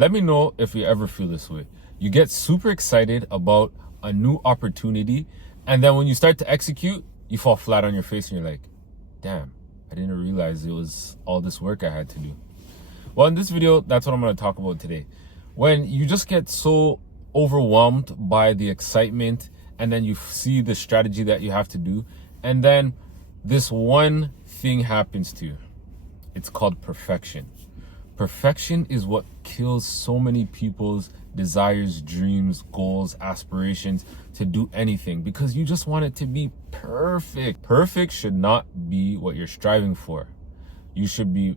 Let me know if you ever feel this way. You get super excited about a new opportunity, and then when you start to execute, you fall flat on your face and you're like, damn, I didn't realize it was all this work I had to do. Well, in this video, that's what I'm going to talk about today. When you just get so overwhelmed by the excitement, and then you see the strategy that you have to do, and then this one thing happens to you. It's called perfection. Perfection is what kills so many people's desires, dreams, goals, aspirations to do anything, because you just want it to be perfect. Perfect should not be what you're striving for. You should be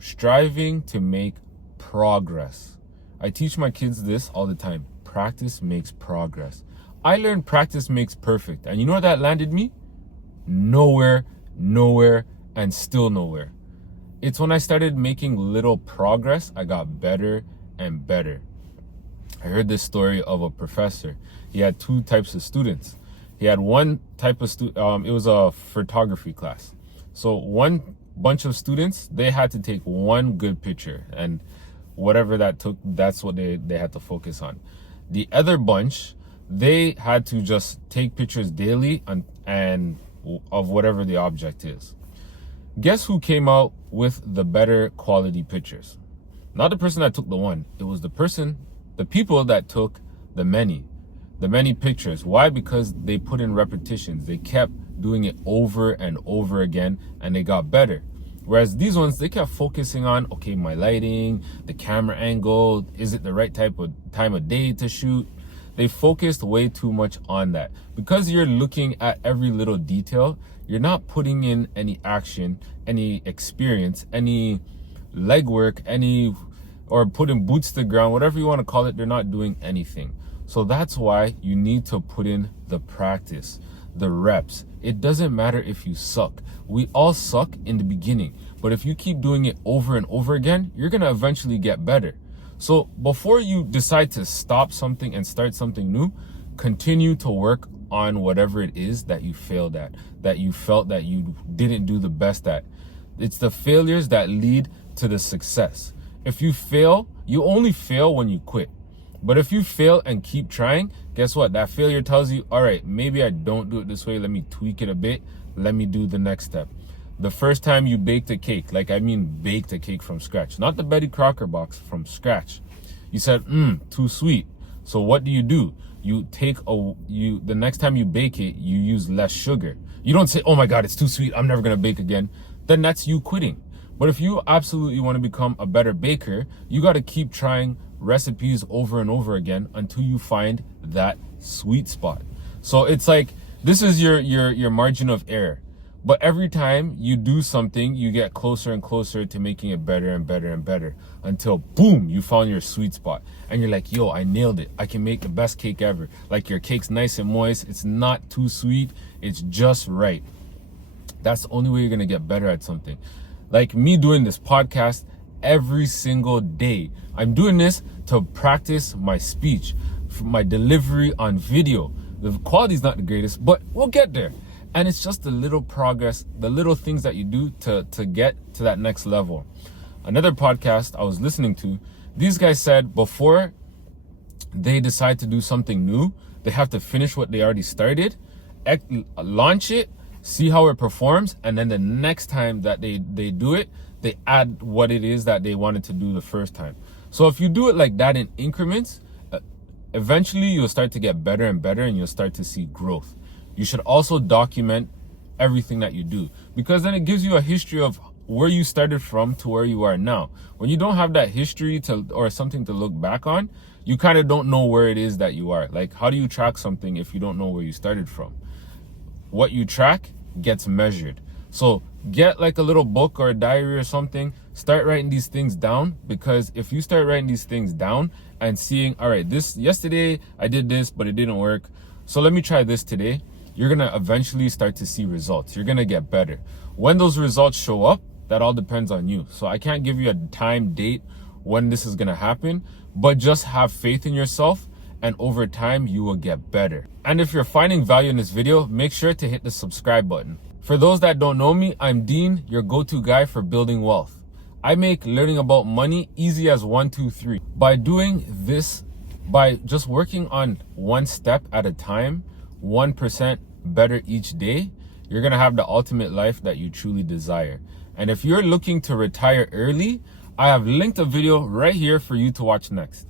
striving to make progress. I teach my kids this all the time. Practice makes progress. I learned practice makes perfect. And you know where that landed me? Nowhere, and still nowhere. It's when I started making little progress, I got better and better. I heard this story of a professor. He had two types of students. He had one type of it was a photography class. So one bunch of students, they had to take one good picture, and whatever that took, that's what they had to focus on. The other bunch, they had to just take pictures daily and of whatever the object is. Guess who came out with the better quality pictures? Not the person that took the one. It was the people that took the many pictures. Why? Because they put in repetitions. They kept doing it over and over again, and they got better. Whereas these ones, they kept focusing on, okay, my lighting, the camera angle, is it the right time of day to shoot? They focused way too much on that. Because you're looking at every little detail, you're not putting in any action, any experience, any legwork, or putting boots to the ground, whatever you want to call it. They're not doing anything. So that's why you need to put in the practice, the reps. It doesn't matter if you suck. We all suck in the beginning, but if you keep doing it over and over again, you're going to eventually get better. So before you decide to stop something and start something new, continue to work on whatever it is that you failed at, that you felt that you didn't do the best at. It's the failures that lead to the success. If you fail, you only fail when you quit. But if you fail and keep trying, guess what? That failure tells you, all right, maybe I don't do it this way. Let me tweak it a bit. Let me do the next step. The first time you baked a cake, baked a cake from scratch, not the Betty Crocker box, from scratch. You said, too sweet. So what do? You take the next time you bake it, you use less sugar. You don't say, oh my God, it's too sweet, I'm never gonna bake again. Then that's you quitting. But if you absolutely want to become a better baker, you got to keep trying recipes over and over again until you find that sweet spot. So it's like, this is your margin of error. But every time you do something, you get closer and closer to making it better and better and better, until boom, you found your sweet spot. And you're like, yo, I nailed it. I can make the best cake ever. Like, your cake's nice and moist. It's not too sweet. It's just right. That's the only way you're going to get better at something. Like me doing this podcast every single day. I'm doing this to practice my speech, my delivery on video. The quality's not the greatest, but we'll get there. And it's just the little progress, the little things that you do to get to that next level. Another podcast I was listening to, these guys said before they decide to do something new, they have to finish what they already started, launch it, see how it performs, and then the next time that they do it, they add what it is that they wanted to do the first time. So if you do it like that in increments, eventually you'll start to get better and better, and you'll start to see growth. You should also document everything that you do, because then it gives you a history of where you started from to where you are now. When you don't have that history or something to look back on, you kind of don't know where it is that you are. Like, how do you track something if you don't know where you started from? What you track gets measured. So get like a little book or a diary or something, start writing these things down, because if you start writing these things down and seeing, all right, yesterday I did this, but it didn't work, so let me try this today, you're going to eventually start to see results. You're going to get better. When those results show up, that all depends on you. So I can't give you a time date when this is going to happen, but just have faith in yourself, and over time you will get better. And if you're finding value in this video, make sure to hit the subscribe button. For those that don't know me, I'm Dean, your go-to guy for building wealth. I make learning about money easy as 1, 2, 3. By doing this, by just working on one step at a time, 1% better each day, you're going to have the ultimate life that you truly desire. And if you're looking to retire early, I have linked a video right here for you to watch next.